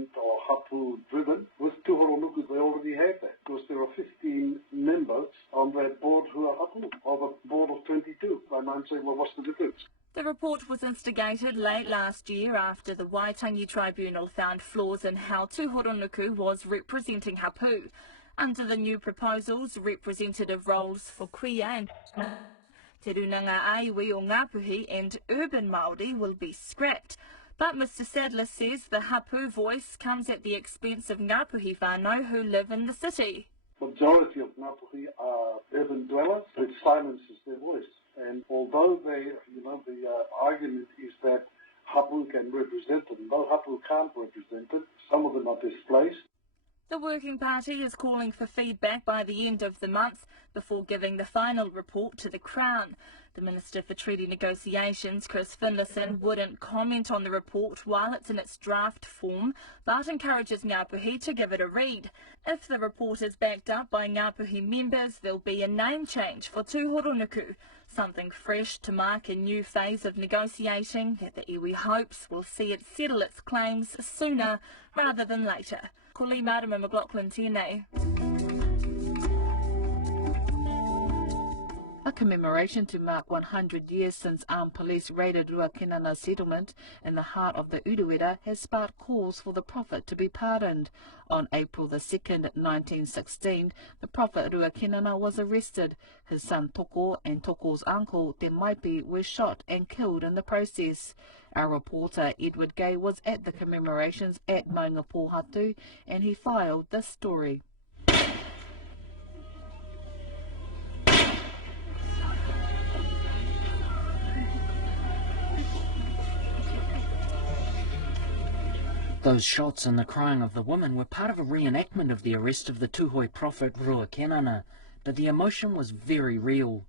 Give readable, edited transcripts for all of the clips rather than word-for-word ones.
resident or hapu driven. With Tūhoronuku, they already have that because there are 15 members on that board who are hapu, of a board of 22. I might say, well, what's the difference? The report was instigated late last year after the Waitangi Tribunal found flaws in how Tūhoronuku was representing hapu. Under the new proposals, representative roles for kuia and te runanga aiwi o Ngāpuhi and urban Māori will be scrapped. But Mr Sadler says the hapu voice comes at the expense of Ngāpuhi whānau who live in the city. Majority of Ngāpuhi are urban dwellers, which silences their voice. And although the argument is that hapu can represent it, though hapu can't represent it, some of them are displaced. The Working Party is calling for feedback by the end of the month before giving the final report to the Crown. The Minister for Treaty Negotiations, Chris Finlayson, wouldn't comment on the report while it's in its draft form, but encourages Ngāpuhi to give it a read. If the report is backed up by Ngāpuhi members, there'll be a name change for Tūhoronuku, something fresh to mark a new phase of negotiating that the iwi hopes will see it settle its claims sooner rather than later. Ko li Marama McLaughlin tēnei. A commemoration to mark 100 years since armed police raided Ruakinana settlement in the heart of the Uruwera has sparked calls for the prophet to be pardoned. On April the 2nd, 1916, the prophet Ruakinana was arrested. His son Toko and Toko's uncle Te Maipi were shot and killed in the process. Our reporter Edward Gay was at the commemorations at Maunga Pohatu and he filed this story. Those shots and the crying of the women were part of a reenactment of the arrest of the Tūhoe prophet Ruakinana, but the emotion was very real.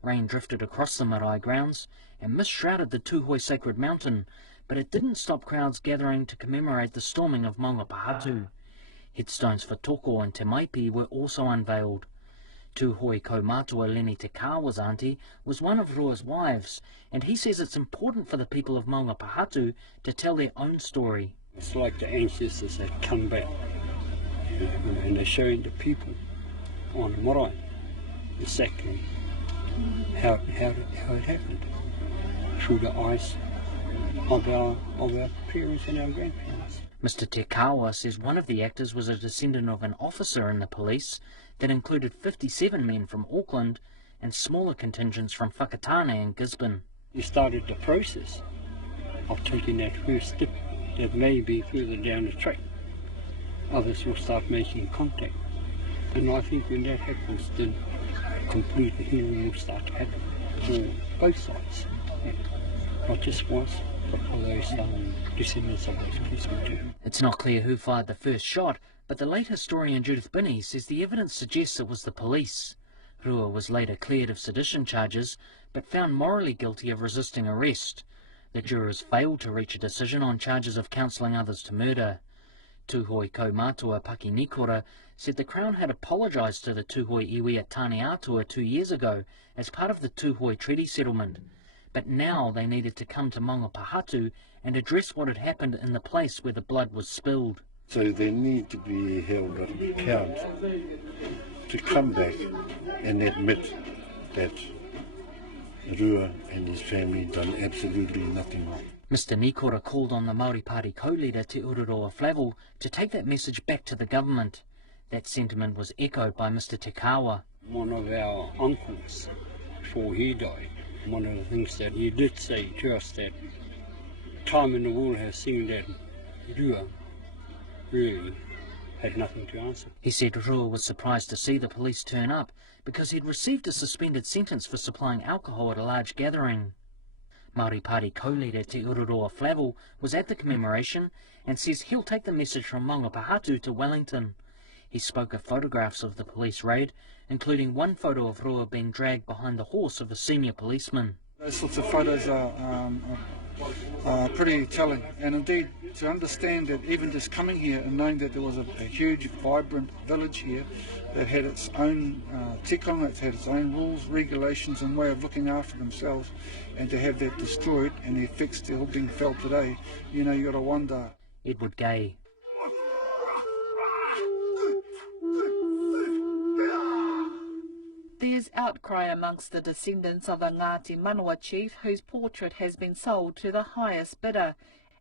Rain drifted across the marae grounds and mist-shrouded the Tūhoe sacred mountain, but it didn't stop crowds gathering to commemorate the storming of Maunga Pohatu. Headstones for Toko and Te Maipi were also unveiled. Tūhoe kaumātua Leni Te Kāwa's auntie was one of Rua's wives, and he says it's important for the people of Maunga Pohatu to tell their own story. It's like the ancestors that come back, and they're showing the people on the marae exactly how it happened through the eyes of our parents and our grandparents. Mr Te Kāwa says one of the actors was a descendant of an officer in the police that included 57 men from Auckland and smaller contingents from Whakatane and Gisborne. He started the process of taking that first step that may be further down the track. Others will start making contact. And I think when that happens, then complete healing will start to happen for both sides. Yeah. Not just once, but for those descendants of those policemen too. It's not clear who fired the first shot, but the late historian Judith Binney says the evidence suggests it was the police. Rua was later cleared of sedition charges, but found morally guilty of resisting arrest. The jurors failed to reach a decision on charges of counselling others to murder. Tūhoe kaumātua Paki Nikora said the Crown had apologised to the Tūhoe iwi at Tāne Atua 2 years ago as part of the Tūhoe Treaty Settlement, but now they needed to come to Maunga Pohatu and address what had happened in the place where the blood was spilled. So they need to be held to account to come back and admit that Rua and his family done absolutely nothing wrong. Mr Nikora called on the Māori Party co-leader Te Ururoa Flavel to take that message back to the government. That sentiment was echoed by Mr Te Kāwa. One of our uncles, before he died, one of the things that he did say to us that time in the world has seen that Rua really had nothing to answer. He said Rua was surprised to see the police turn up because he'd received a suspended sentence for supplying alcohol at a large gathering. Māori Party co-leader Te Ururoa Flavel was at the commemoration and says he'll take the message from Maunga Pohatu to Wellington. He spoke of photographs of the police raid, including one photo of Rua being dragged behind the horse of a senior policeman. Those sorts of photos are pretty telling, and indeed to understand that even just coming here and knowing that there was a huge vibrant village here that had its own tikanga, it had its own rules, regulations and way of looking after themselves, and to have that destroyed and the effects still being felt today, you know, you got to wonder. Edward Gay. There's outcry amongst the descendants of a Ngāti Manawa chief whose portrait has been sold to the highest bidder.